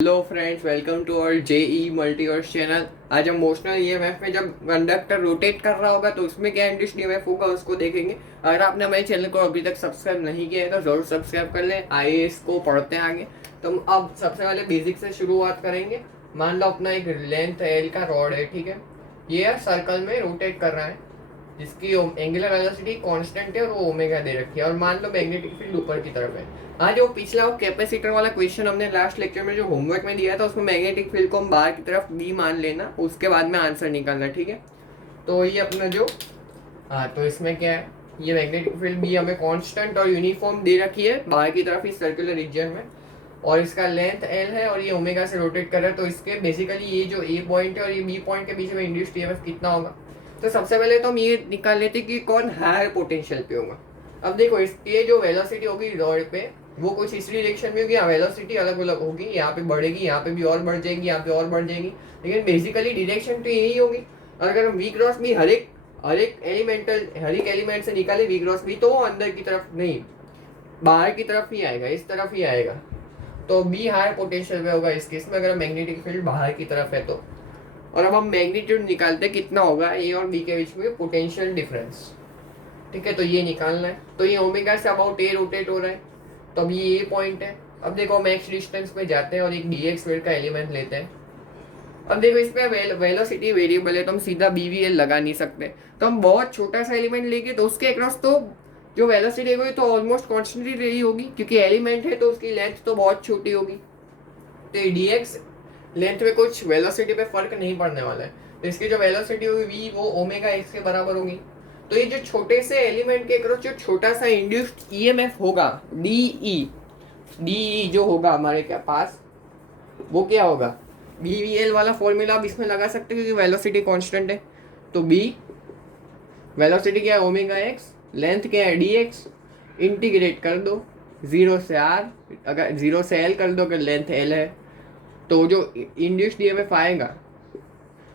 Hello friends, welcome to our JEE multiverse channel. आज हम motional EMF में जब कंडक्टर रोटेट कर रहा होगा तो उसमें क्या इंड्यूस्ड ईएमएफ होगा उसको देखेंगे। अगर आपने हमारे चैनल को अभी तक सब्सक्राइब नहीं किया है तो जरूर सब्सक्राइब कर लें। आइए इसको पढ़ते हैं आगे। तो हम अब सबसे पहले बेसिक से शुरुआत करेंगे। मान लो अपना एक लेंथ एल का रॉड है, ठीक है। ये सर्कल में रोटेट कर रहा है जिसकी एंगुलर वेलोसिटी कांस्टेंट है और वो ओमेगा दे रखी है, और मान लो मैग्नेटिक फील्ड ऊपर की तरफ है। आज वो पिछला वो कैपेसिटर वाला क्वेश्चन हमने लास्ट लेक्चर में जो होमवर्क में दिया था उसमें मैग्नेटिक फील्ड को हम बाहर की तरफ बी मान लेना, उसके बाद में आंसर निकालना, ठीक है। तो ये अपना जो तो इसमें क्या है, ये मैग्नेटिक फील्ड बी हमें कांस्टेंट और यूनिफॉर्म दे रखी है बाहर की तरफ इस सर्कुलर रीजन में, और इसका लेंथ एल है और ये ओमेगा से रोटेट कर रहा है। तो इसके बेसिकली ये जो ए पॉइंट है और ये बी पॉइंट के बीच में इंड्यूस्ड ईएमएफ कितना होगा। तो सबसे पहले तो हम ये निकाल लेते कि कौन हायर पोटेंशियल पे होगा। अब देखो ये जो वेलोसिटी होगी रॉड पे वो कुछ इस डायरेक्शन में होगी, यहाँ वेलोसिटी अलग अलग होगी, यहाँ पे बढ़ेगी, यहाँ पे भी और बढ़ जाएगी, यहाँ पे और बढ़ जाएगी, लेकिन बेसिकली डायरेक्शन तो यही होगी। और अगर हम वी क्रॉस बी हर एक एलिमेंट से निकाले वी क्रॉस बी तो वो अंदर की तरफ नहीं बाहर की तरफ ही आएगा, इस तरफ ही आएगा। तो बी हायर पोटेंशियल पे होगा इस केस में अगर मैग्नेटिक फील्ड बाहर की तरफ है तो। और अब हम मैग्नीट्यूड निकालते हैं कितना होगा ए और बी के बीच में पोटेंशियल डिफरेंस, ठीक है। तो ये निकालना है। तो ये omega say about A rotate हो रहा है, तो अब ये ए पॉइंट है। अब देखो मैक्स डिस्टेंस पे जाते हैं और एक डीएक्स फील्ड का एलिमेंट लेते हैं। अब देखो इसमें वेलोसिटी वेरिएबल है तो हम सीधा बीवीएल लगा नहीं सकते, तो हम बहुत छोटा सा एलिमेंट लेंगे तो उसके अक्रॉस तो जो वेलोसिटी होगी तो ऑलमोस्ट कॉन्स्टेंट ही रही होगी, क्योंकि एलिमेंट है तो उसकी लेंथ तो बहुत छोटी होगी। तो ये डीएक्स लेंथ में कुछ वेलोसिटी पे फर्क नहीं पड़ने वाला है, तो इसकी जो वेलोसिटी होगी वी वो ओमेगा एक्स के बराबर होगी। तो ये जो छोटे से एलिमेंट के अक्रॉस जो छोटा सा इंड्यूस्ड ईएमएफ होगा डीई जो होगा हमारे क्या पास, वो क्या होगा, बीवीएल वाला फॉर्मूला आप इसमें लगा सकते हो क्योंकि वेलोसिटी कांस्टेंट है। तो बी वेलोसिटी क्या है ओमेगा एक्स, लेंथ क्या है डी एक्स, इंटीग्रेट कर दो जीरो से आर, अगर जीरो से एल कर दो अगर लेंथ एल है, तो जो इंड्यूस्ड ईएमएफ आएगा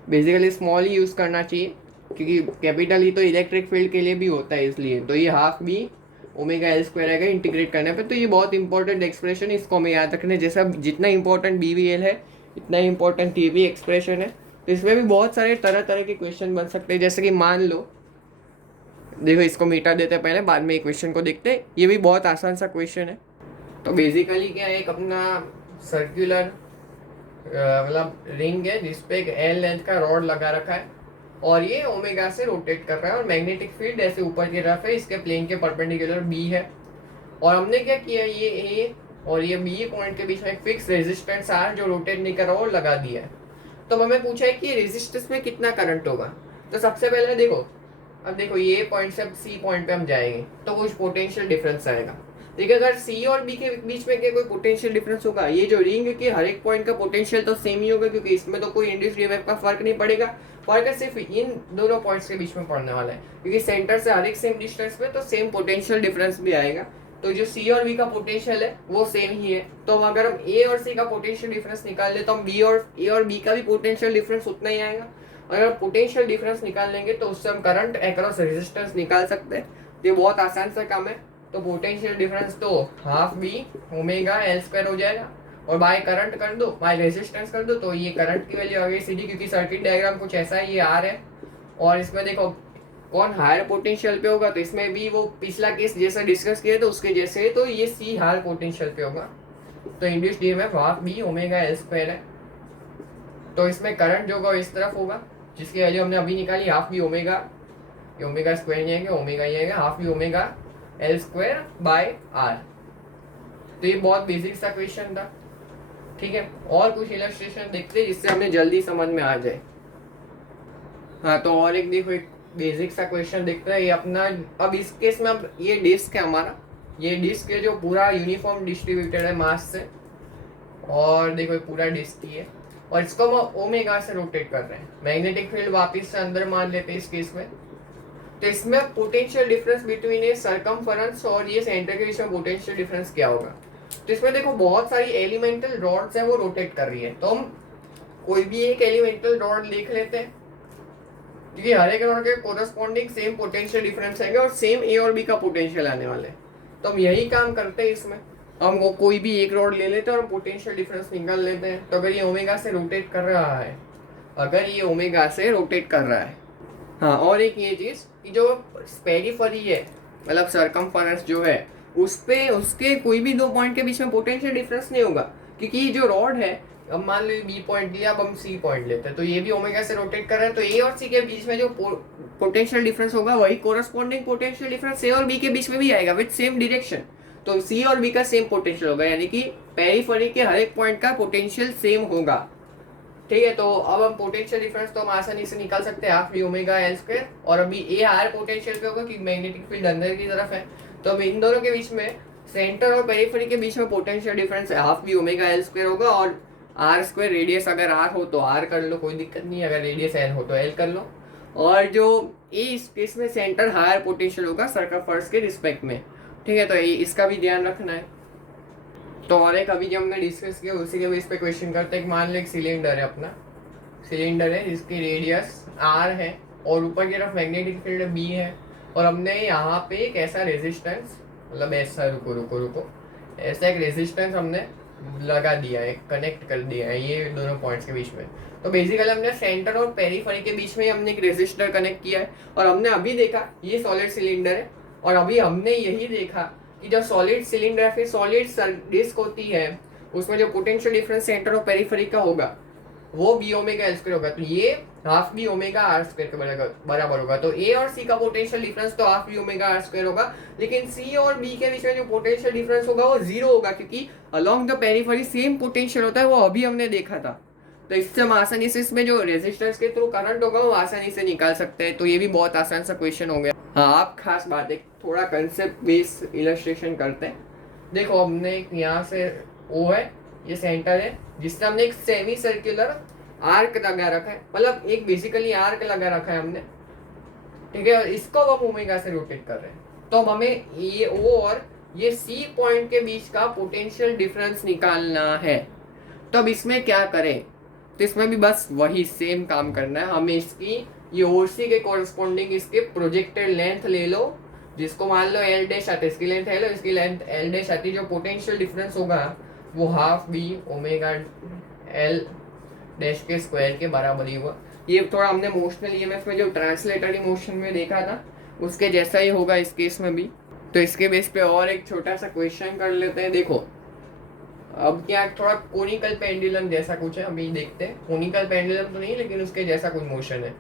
बेसिकली स्मॉल ही यूज़ करना चाहिए क्योंकि कैपिटल ही तो इलेक्ट्रिक फील्ड के लिए भी होता है, इसलिए तो ये half B omega l square आएगा इंटीग्रेट करने पे। तो ये बहुत इंपॉर्टेंट एक्सप्रेशन है, इसको हमें याद रखना है। जैसा जितना इंपॉर्टेंट बी वी एल है इतना इंपॉर्टेंट ये भी एक्सप्रेशन है। तो इसमें भी बहुत सारे तरह तरह के क्वेश्चन बन सकते हैं, जैसे कि मान लो देखो इसको मिटा देते हैं पहले, बाद में एक क्वेश्चन को देखते हैं। ये भी बहुत आसान सा क्वेश्चन है। तो बेसिकली क्या है, एक अपना सर्कुलर मतलब रिंग है जिसपे एक एल लेंथ का रॉड लगा रखा है और ये ओमेगा से रोटेट कर रहा है, और मैग्नेटिक फील्ड ऐसे ऊपर की तरफ है, इसके प्लेन के परपेंडिकुलर बी है। और हमने क्या किया, ये ए और ये बी पॉइंट के बीच में एक फिक्स रेजिस्टेंस आर जो रोटेट नहीं कर रहा वो लगा दिया है। तो हमें पूछा है कि रेजिस्टेंस में कितना करंट होगा। तो सबसे पहले देखो, अब देखो ये पॉइंट से अब सी पॉइंट पे हम जाएंगे तो कुछ पोटेंशियल डिफरेंस आएगा। देखिए अगर सी और बी के बीच में क्या कोई पोटेंशियल डिफरेंस होगा, ये जो रिंग के हर एक पॉइंट का पोटेंशियल तो सेम ही होगा क्योंकि इसमें तो कोई इंड्यूस्ड ईएमएफ का फर्क नहीं पड़ेगा। फर्क सिर्फ इन दोनों पॉइंट्स के बीच में पड़ने वाला है क्योंकि सेंटर से हर एक सेम डिस्टेंस पे तो सेम पोटेंशियल डिफरेंस भी आएगा। तो जो सी और बी का पोटेंशियल है वो सेम ही है। तो अगर हम ए और सी का पोटेंशियल डिफरेंस निकाल ले तो हम बी और ए और बी का भी पोटेंशियल डिफरेंस उतना ही आएगा। अगर पोटेंशियल डिफरेंस निकाल लेंगे तो उससे हम करंट अक्रॉस रेजिस्टेंस निकाल सकते हैं। ये बहुत आसान सा काम है। तो पोटेंशियल डिफरेंस तो half B omega l square हो जाएगा, और बाय करंट कर दो, बाय रेजिस्टेंस कर दो, तो ये करंट की वैल्यू आ गई सीधी, क्योंकि सर्किट डायग्राम कुछ ऐसा है, ये आर है। और इसमें देखो कौन हायर पोटेंशियल पे होगा, तो इसमें भी वो पिछला केस जैसा डिस्कस किया तो उसके जैसे है, तो ये सी हायर पोटेंशियल पे होगा। तो induced EMF half B omega l square है। तो इसमें करंट जो होगा इस तरफ होगा जिसकी वैल्यू हमने अभी निकाली हाफ बी ओमेगा, ये ओमेगा स्क्वायर नहीं आएगा, ओमेगा ही आएगा, half B omega l square by r. तो ये बहुत बेसिक सा क्वेश्चन था, ठीक है। और कुछ इलस्ट्रेशन देखते हैं जिससे हमें जल्दी समझ में आ जाए। हाँ तो और एक देखो एक बेसिक सा क्वेश्चन देखते हैं। ये अपना अब इस केस में अब ये डिस्क है हमारा, ये डिस्क है जो पूरा यूनिफॉर्म डिस्ट्रीब्यूटेड है मास से, और देखो ये पूरा डिस्क ही है और इसको हम ओमेगा से रोटेट कर रहे हैं। मैग्नेटिक फील्ड वापस से अंदर मान लेते हैं इस केस में। तो इसमें पोटेंशियल डिफरेंस बिटवीन ये सरकमफेरेंस और ये सेंटर के बीच में पोटेंशियल डिफरेंस क्या होगा। तो इसमें देखो बहुत सारी एलिमेंटल रॉड्स है वो रोटेट कर रही है, तो हम कोई भी एक एलिमेंटल रॉड लिख लेते हैं क्योंकि हर एक रॉड के कोरस्पॉन्डिंग सेम पोटेंशियल डिफरेंस आएगा और सेम ए और बी का पोटेंशियल आने वाले हैं। तो हम यही काम करते हैं इसमें। हम वो कोई भी एक रॉड ले लेते हैं और पोटेंशियल डिफरेंस निकाल लेते हैं। तो अगर ये ओमेगा से रोटेट कर रहा है, अगर ये ओमेगा से रोटेट कर रहा है, हाँ, और एक ये चीज कि जो पेरिफेरी है, मतलब सरकमफेरेंस जो है, उस पे उसके कोई भी दो पॉइंट के बीच में पोटेंशियल डिफरेंस नहीं होगा, क्योंकि ये जो रॉड है, अब मान लो बी पॉइंट लिया, अब हम सी पॉइंट लेते हैं, तो ये भी ओमेगा से रोटेट कर रहा है, तो ए और सी के बीच में जो पोटेंशियल डिफरेंस होगा वही कोरस्पॉन्डिंग पोटेंशियल डिफरेंस ए और बी के बीच में भी आएगा विद सेम डायरेक्शन। तो सी और बी का सेम पोटेंशियल होगा, यानी कि पेरिफेरी के हर एक पॉइंट का पोटेंशियल सेम होगा। ठीक है, तो अब हम पोटेंशियल डिफरेंस तो हम आसानी से निकाल सकते हैं, half B omega l square, और अभी ए हायर पोटेंशियल पे होगा क्योंकि मैग्नेटिक फील्ड अंदर की तरफ है। तो अब इन दोनों के बीच में, सेंटर और पेरिफेरी के बीच में potential difference half B omega l square होगा, और आर स्क्वायर, रेडियस अगर आर हो तो आर कर लो, कोई दिक्कत नहीं, अगर रेडियस एल हो तो एल कर लो। और जो ए इस केस में सेंटर हायर पोटेंशियल होगा सर्कमफेरेंस के रिस्पेक्ट में। ठीक है, तो इसका भी ध्यान रखना है। तो और एक अभी जो हमने डिस्कस किया उसी के बेस पे क्वेश्चन करते हैं। मान लो एक सिलेंडर है, अपना सिलेंडर है जिसकी रेडियस आर है और ऊपर की तरफ मैग्नेटिक फील्ड बी है, और हमने यहाँ पे एक ऐसा रेजिस्टेंस, मतलब ऐसा, रुको रुको रुको, ऐसा एक रेजिस्टेंस हमने लगा दिया है, कनेक्ट कर दिया है ये दोनों पॉइंट्स के बीच में। तो बेसिकली हमने सेंटर और पेरिफेरी के बीच में हमने एक रेजिस्टर कनेक्ट किया है, और हमने अभी देखा ये सॉलिड सिलेंडर है, और अभी हमने यही देखा कि जब सॉलिड सिलेंडर फिर सॉलिड डिस्क होती है, उसमें जो पोटेंशियल डिफरेंस सेंटर और पेरिफेरी का होगा वो बी ओमेगा एल स्क्वायर होगा, तो ये half B omega r square के बराबर होगा। तो ए और सी का पोटेंशियल डिफरेंस तो half B omega r square होगा, लेकिन सी और बी के बीच में जो पोटेंशियल डिफरेंस होगा वो जीरो होगा, क्योंकि along the periphery same potential होता है, वो अभी हमने देखा था। तो इससे हम आसानी से इसमें जो रेजिस्टेंस के थ्रू करंट होगा वो आसानी से निकाल सकते हैं। तो ये भी बहुत आसान सा क्वेश्चन हो गया। हाँ, आप खास बात है, थोड़ा कंसेप्ट बेस इलस्ट्रेशन करते हैं। देखो, हमने यहाँ से ओ है, ये सेंटर है, जिससे हमने एक सेमी सर्कुलर आर्क लगा रखा है, मतलब एक बेसिकली आर्क लगा रखा है हमने। ठीक है, और इसको हम ओमेगा से रोटेट कर रहे हैं। तो अब हमें ये ओ और ये सी पॉइंट के बीच का पोटेंशियल डिफरेंस निकालना है। तो अब इसमें क्या करें, तो इसमें भी बस वही सेम काम करना है हमें। इसकी ये ओसी के कॉरस्पॉन्डिंग इसके प्रोजेक्टेड लेंथ ले लो, जिसको मान लो एल डैश आती है, इसकी लेंथ है लो, इसकी लेंथ एल डैश आती है। जो पोटेंशियल डिफरेंस होगा वो half B omega l dash के स्क्वायर के बराबर ही हुआ। ये थोड़ा हमने मोशनल ईएमएफ में जो ट्रांसलेटरी मोशन में देखा था उसके जैसा ही होगा इस केस में भी। तो इसके बेस पे और एक छोटा सा क्वेश्चन कर लेते हैं। देखो, अब क्या थोड़ा कोनिकल पेंडुलम जैसा कुछ है, अभी देखते हैं। कोनिकल पेंडुलम तो नहीं, लेकिन उसके जैसा कुछ मोशन है।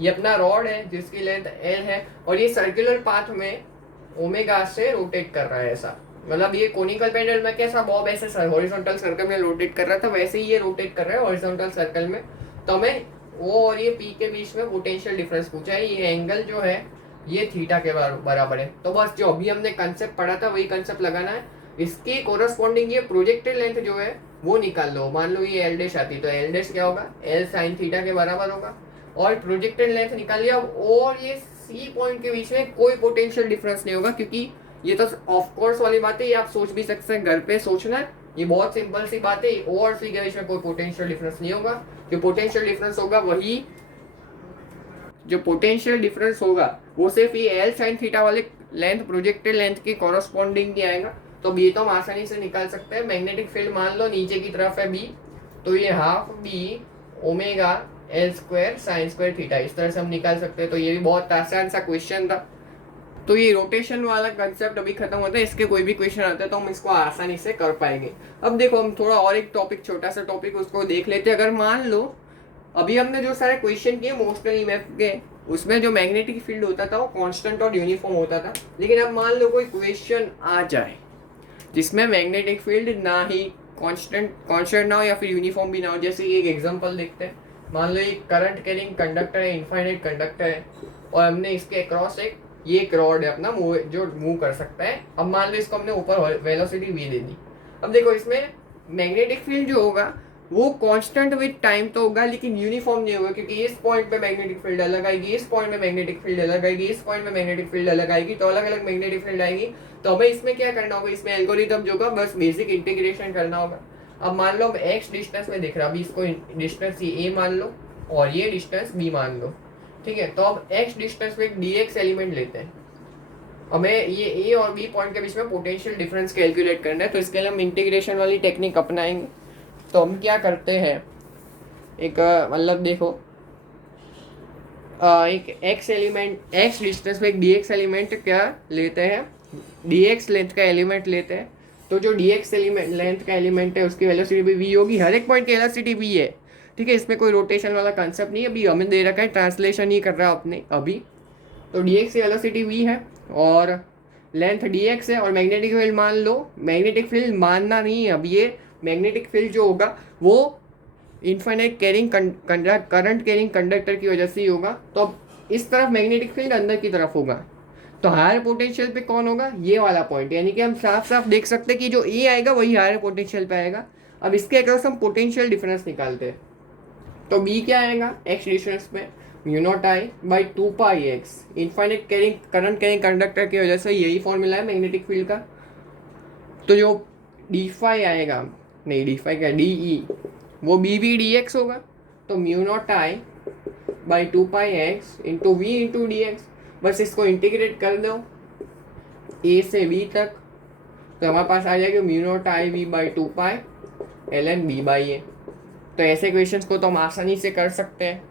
ये अपना रॉड है जिसकी लेंथ एल है, और ये सर्कुलर पाथ में ओमेगा से रोटेट कर रहा है ऐसा, मतलब ये कोनिकल पेंडुलम में कैसा बॉब ऐसे हॉरिजॉन्टल सर्कल में रोटेट कर रहा था, वैसे ही ये रोटेट कर रहा है हॉरिजॉन्टल सर्कल में। तो हमें ओ और ये पी के बीच में पोटेंशियल डिफरेंस पूछा है। ये एंगल जो है ये थीटा के बराबर है। तो बस जो अभी हमने कंसेप्ट पढ़ा था वही कंसेप्ट लगाना है। इसकी कोरस्पॉन्डिंग ये प्रोजेक्टेड लेंथ जो है वो निकाल लो। मान लो ये एल डैश आती, तो एल डैश क्या होगा, एल साइन थीटा के बराबर होगा, और प्रोजेक्टेड लेंथ निकाल लिया। और ये सी पॉइंट के बीच में कोई पोटेंशियल डिफरेंस नहीं होगा, क्योंकि ये तो ऑफ कोर्स वाली बात है, ये आप सोच भी सकते हैं, घर पे सोचना है, ये बहुत सिंपल सी बात है। ओ और सी के बीच में कोई पोटेंशियल डिफरेंस नहीं होगा। जो पोटेंशियल डिफरेंस होगा वही, जो पोटेंशियल डिफरेंस होगा वो सिर्फ ये एल साइन थीटा वाले लेंथ, प्रोजेक्टेड लेंथ के कॉरस्पॉन्डिंग ही आएगा। तो ये तो हम आसानी से निकाल सकते हैं। मैग्नेटिक फील्ड मान लो नीचे की तरफ है बी, तो ये half B omega l square sine square theta, इस तरह से हम निकाल सकते हैं। तो ये भी बहुत आसान सा क्वेश्चन था। तो ये रोटेशन वाला कंसेप्ट अभी खत्म होता है, इसके कोई भी क्वेश्चन आते हैं तो हम इसको आसानी से कर पाएंगे। अब देखो, हम थोड़ा और एक टॉपिक, छोटा सा टॉपिक उसको देख लेते हैं। अगर मान लो अभी हमने जो सारे क्वेश्चन किए मोशनल ईएमएफ के, उसमें जो मैग्नेटिक फील्ड होता था वो कांस्टेंट और यूनिफॉर्म होता था। लेकिन अब मान लो कोई क्वेश्चन आ जाए जिसमें मैग्नेटिक फील्ड ना ही कांस्टेंट ना हो या फिर यूनिफॉर्म भी ना हो। जैसे एक एग्जांपल देखते हैं। मान लो एक करंट कैरिंग कंडक्टर है, इनफाइनाइट कंडक्टर है, और हमने इसके अक्रॉस एक रॉड है अपना जो मूव कर सकता है। अब मान लो इसको हमने ऊपर वेलोसिटी v दे दी। अब देखो, इसमें मैग्नेटिक फील्ड जो होगा वो कांस्टेंट विद टाइम तो होगा, लेकिन यूनिफॉर्म नहीं होगा, क्योंकि इस पॉइंट पे मैग्नेटिक फील्ड अलग आएगी, इस पॉइंट में मैग्नेटिक फील्ड अलग आएगी, इस पॉइंट में मैग्नेटिक फील्ड अलग आएगी, तो अलग अलग मैग्नेटिक फील्ड आएगी। तो हमें इसमें क्या करना होगा, इसमें एल्गोरिथम जो होगा बस बेसिक इंटीग्रेशन करना होगा। अब मान लो हम एक्स डिस्टेंस में दिख रहा है, अभी इसको डिस्टेंस ए मान लो और ये डिस्टेंस बी मान लो। ठीक है, तो अब एक्स डिस्टेंस में एक dx एलिमेंट लेते हैं। हमें ये ए और बी पॉइंट के बीच में पोटेंशियल डिफरेंस कैलकुलेट करना है, तो इसके लिए हम इंटीग्रेशन वाली टेक्निक अपनाएंगे। तो हम क्या करते हैं, एक मतलब देखो, एक एक्स एलिमेंट, एक्स डिस्टेंस में एक डी एक्स एलिमेंट क्या लेते हैं, डी एक्स लेंथ का एलिमेंट लेते हैं। तो जो डी एक्स एलिमेंट लेंथ का एलिमेंट है उसकी वेलोसिटी भी वी होगी, हर एक पॉइंट की वेलोसिटी वी है। ठीक है, इसमें कोई रोटेशन वाला कंसेप्ट नहीं है, अभी हमें दे रखा है, ट्रांसलेशन ही कर रहा अपने अभी। तो डी एक्स की वेलोसिटी वी है और लेंथ डी एक्स है, और मैग्नेटिक फील्ड मान लो, मैग्नेटिक फील्ड मानना नहीं है, अब ये मैग्नेटिक फील्ड जो होगा वो infinite carrying current carrying conductor की वजह से ही होगा। तो अब इस तरफ मैग्नेटिक फील्ड अंदर की तरफ होगा, तो हायर पोटेंशियल पे कौन होगा, ये वाला पॉइंट, यानी कि हम साफ साफ देख सकते हैं कि जो ए आएगा वही हायर पोटेंशियल पे आएगा। अब इसके अक्रॉस हम पोटेंशियल डिफरेंस निकालते हैं। तो बी क्या आएगा एक्स डिस्टेंस में, mu naught I by 2 pi x, infinite carrying current carrying conductor की वजह से यही फॉर्मूला है मैग्नेटिक फील्ड का। तो जो डी फाई आएगा, नहीं डी फाई क्या, डी ई, वो बी वी डी एक्स होगा। तो mu naught I by 2 pi x into v into d x, बस इसको इंटीग्रेट कर दो ए से वी तक, तो हमारे पास आ जाएगा mu naught I V by 2 pi L N B by A. तो ऐसे क्वेश्चंस को तो हम आसानी से कर सकते हैं।